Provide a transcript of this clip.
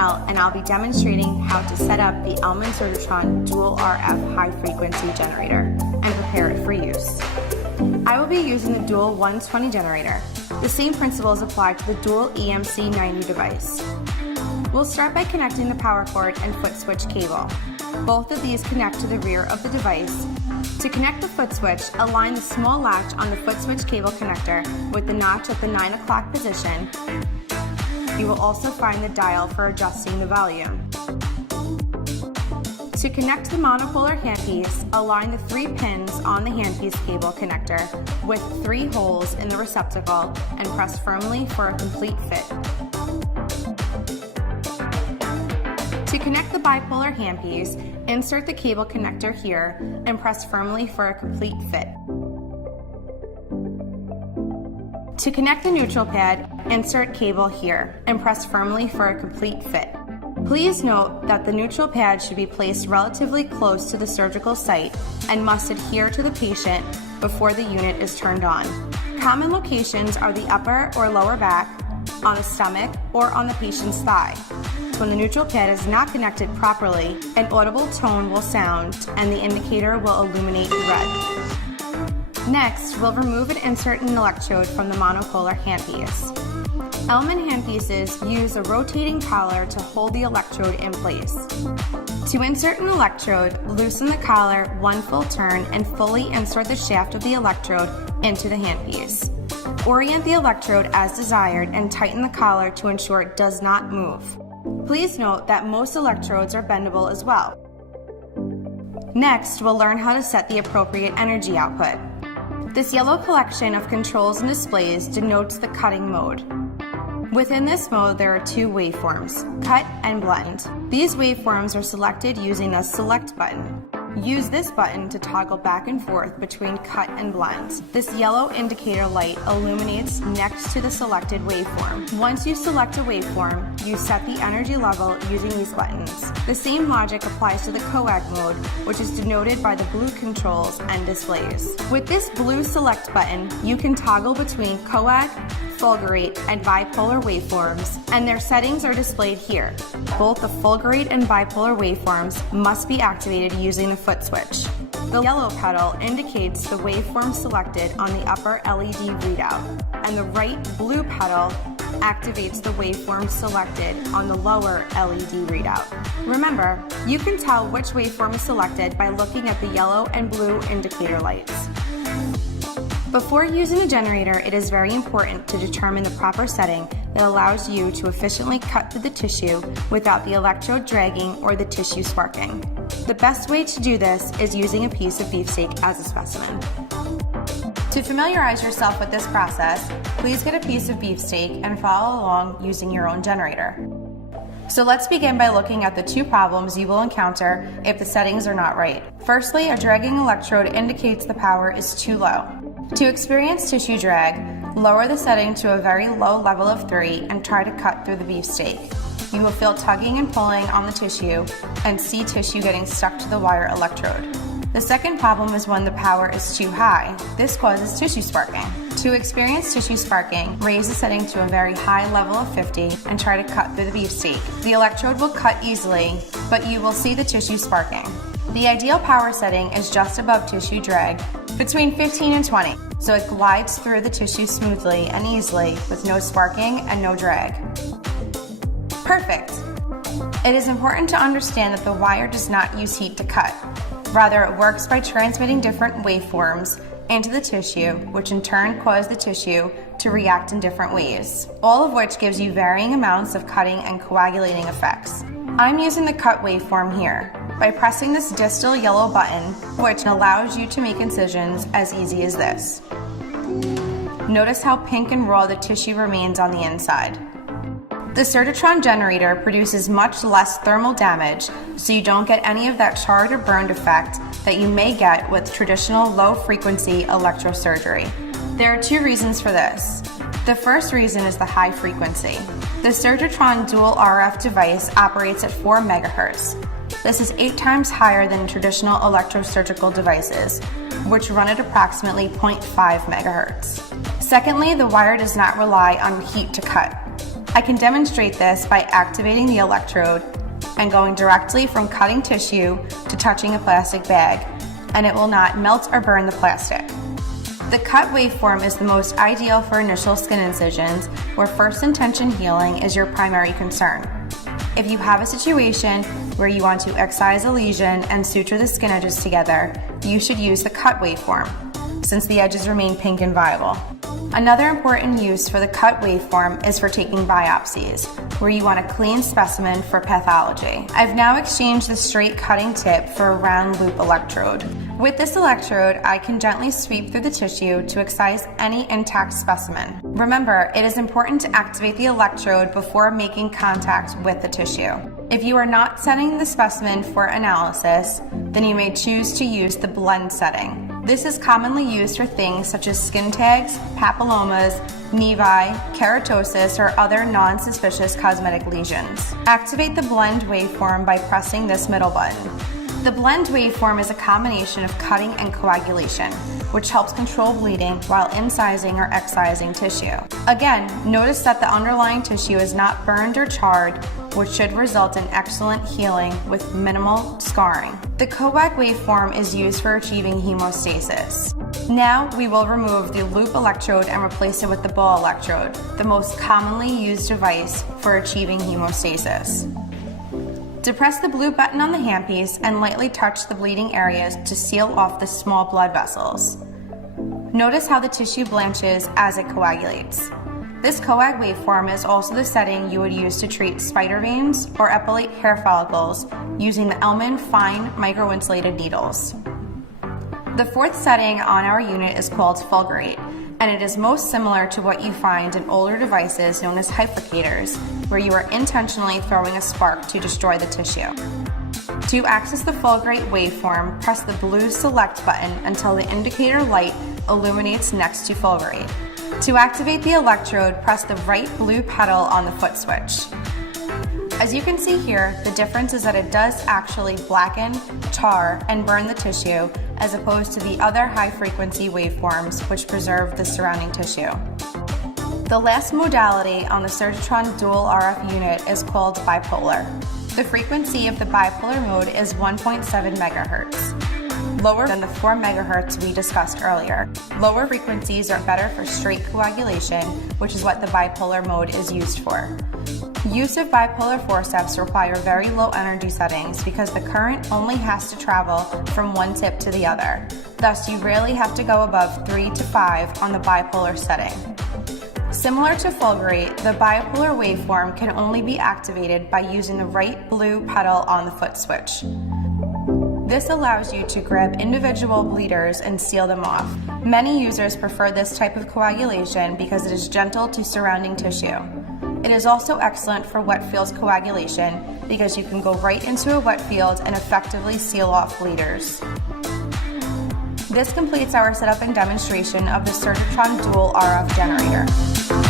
Danielle, and I'll be demonstrating how to set up the Ellman Surgitron Dual RF High Frequency Generator and prepare it for use. I will be using the Dual 120 generator. The same principles apply to the Dual EMC 90 device. We'll start by connecting the power cord and foot switch cable. Both of these connect to the rear of the device. To connect the foot switch, align the small latch on the foot switch cable connector with the notch at the 9 o'clock position. You will also find the dial for adjusting the volume. To connect the monopolar handpiece, align the 3 pins on the handpiece cable connector with 3 holes in the receptacle and press firmly for a complete fit. To connect the bipolar handpiece, insert the cable connector here and press firmly for a complete fit. To connect the neutral pad, insert cable here and press firmly for a complete fit. Please note that the neutral pad should be placed relatively close to the surgical site and must adhere to the patient before the unit is turned on. Common locations are the upper or lower back, on the stomach, or on the patient's thigh. When the neutral pad is not connected properly, an audible tone will sound and the indicator will illuminate red. Next, we'll remove and insert an electrode from the monopolar handpiece. Ellman handpieces use a rotating collar to hold the electrode in place. To insert an electrode, loosen the collar 1 full turn and fully insert the shaft of the electrode into the handpiece. Orient the electrode as desired and tighten the collar to ensure it does not move. Please note that most electrodes are bendable as well. Next, we'll learn how to set the appropriate energy output. This yellow collection of controls and displays denotes the cutting mode. Within this mode, there are 2 waveforms, cut and blend. These waveforms are selected using the select button. Use this button to toggle back and forth between cut and blend. This yellow indicator light illuminates next to the selected waveform. Once you select a waveform, you set the energy level using these buttons. The same logic applies to the coag mode, which is denoted by the blue controls and displays. With this blue select button, you can toggle between coag, fulgurate, and bipolar waveforms, and their settings are displayed here. Both the fulgurate and bipolar waveforms must be activated using the foot switch. The yellow pedal indicates the waveform selected on the upper LED readout, and the right blue pedal activates the waveform selected on the lower LED readout. Remember, you can tell which waveform is selected by looking at the yellow and blue indicator lights. Before using a generator, it is very important to determine the proper setting that allows you to efficiently cut through the tissue without the electrode dragging or the tissue sparking. The best way to do this is using a piece of beefsteak as a specimen. To familiarize yourself with this process, please get a piece of beefsteak and follow along using your own generator. So let's begin by looking at the 2 problems you will encounter if the settings are not right. Firstly, a dragging electrode indicates the power is too low. To experience tissue drag, lower the setting to a very low level of 3 and try to cut through the beefsteak. You will feel tugging and pulling on the tissue and see tissue getting stuck to the wire electrode. The second problem is when the power is too high. This causes tissue sparking. To experience tissue sparking, raise the setting to a very high level of 50 and try to cut through the beefsteak. The electrode will cut easily, but you will see the tissue sparking. The ideal power setting is just above tissue drag, between 15 and 20, so it glides through the tissue smoothly and easily with no sparking and no drag. Perfect! It is important to understand that the wire does not use heat to cut. Rather, it works by transmitting different waveforms into the tissue, which in turn cause the tissue to react in different ways, all of which gives you varying amounts of cutting and coagulating effects. I'm using the cut waveform here by pressing this distal yellow button, which allows you to make incisions as easy as this. Notice how pink and raw the tissue remains on the inside. The Surgitron generator produces much less thermal damage, so you don't get any of that charred or burned effect that you may get with traditional low-frequency electrosurgery. There are 2 reasons for this. The first reason is the high frequency. The Surgitron Dual RF device operates at 4 MHz. This is 8 times higher than traditional electrosurgical devices, which run at approximately 0.5 MHz. Secondly, the wire does not rely on heat to cut. I can demonstrate this by activating the electrode and going directly from cutting tissue to touching a plastic bag, and it will not melt or burn the plastic. The cut waveform is the most ideal for initial skin incisions where first intention healing is your primary concern. If you have a situation where you want to excise a lesion and suture the skin edges together, you should use the cut waveform, since the edges remain pink and viable. Another important use for the cut waveform is for taking biopsies, where you want a clean specimen for pathology. I've now exchanged the straight cutting tip for a round loop electrode. With this electrode, I can gently sweep through the tissue to excise any intact specimen. Remember, it is important to activate the electrode before making contact with the tissue. If you are not setting the specimen for analysis, then you may choose to use the blend setting. This is commonly used for things such as skin tags, papillomas, nevi, keratosis, or other non-suspicious cosmetic lesions. Activate the blend waveform by pressing this middle button. The blend waveform is a combination of cutting and coagulation, which helps control bleeding while incising or excising tissue. Again, notice that the underlying tissue is not burned or charred, which should result in excellent healing with minimal scarring. The coag waveform is used for achieving hemostasis. Now we will remove the loop electrode and replace it with the ball electrode, the most commonly used device for achieving hemostasis. Depress the blue button on the handpiece and lightly touch the bleeding areas to seal off the small blood vessels. Notice how the tissue blanches as it coagulates. This coag waveform is also the setting you would use to treat spider veins or epilate hair follicles using the Ellman fine microinsulated needles. The fourth setting on our unit is called fulgurate, and it is most similar to what you find in older devices known as hyplicators, where you are intentionally throwing a spark to destroy the tissue. To access the fulgurate waveform, press the blue select button until the indicator light illuminates next to fulgurate. To activate the electrode, press the right blue pedal on the foot switch. As you can see here, the difference is that it does actually blacken, tar, and burn the tissue, as opposed to the other high-frequency waveforms which preserve the surrounding tissue. The last modality on the Surgitron dual RF unit is called bipolar. The frequency of the bipolar mode is 1.7 MHz, lower than the 4 MHz we discussed earlier. Lower frequencies are better for straight coagulation, which is what the bipolar mode is used for. Use of bipolar forceps require very low energy settings because the current only has to travel from one tip to the other. Thus, you rarely have to go above 3 to 5 on the bipolar setting. Similar to fulgurate, the bipolar waveform can only be activated by using the right blue pedal on the foot switch. This allows you to grab individual bleeders and seal them off. Many users prefer this type of coagulation because it is gentle to surrounding tissue. It is also excellent for wet field coagulation because you can go right into a wet field and effectively seal off bleeders. This completes our setup and demonstration of the Surgitron dual RF generator.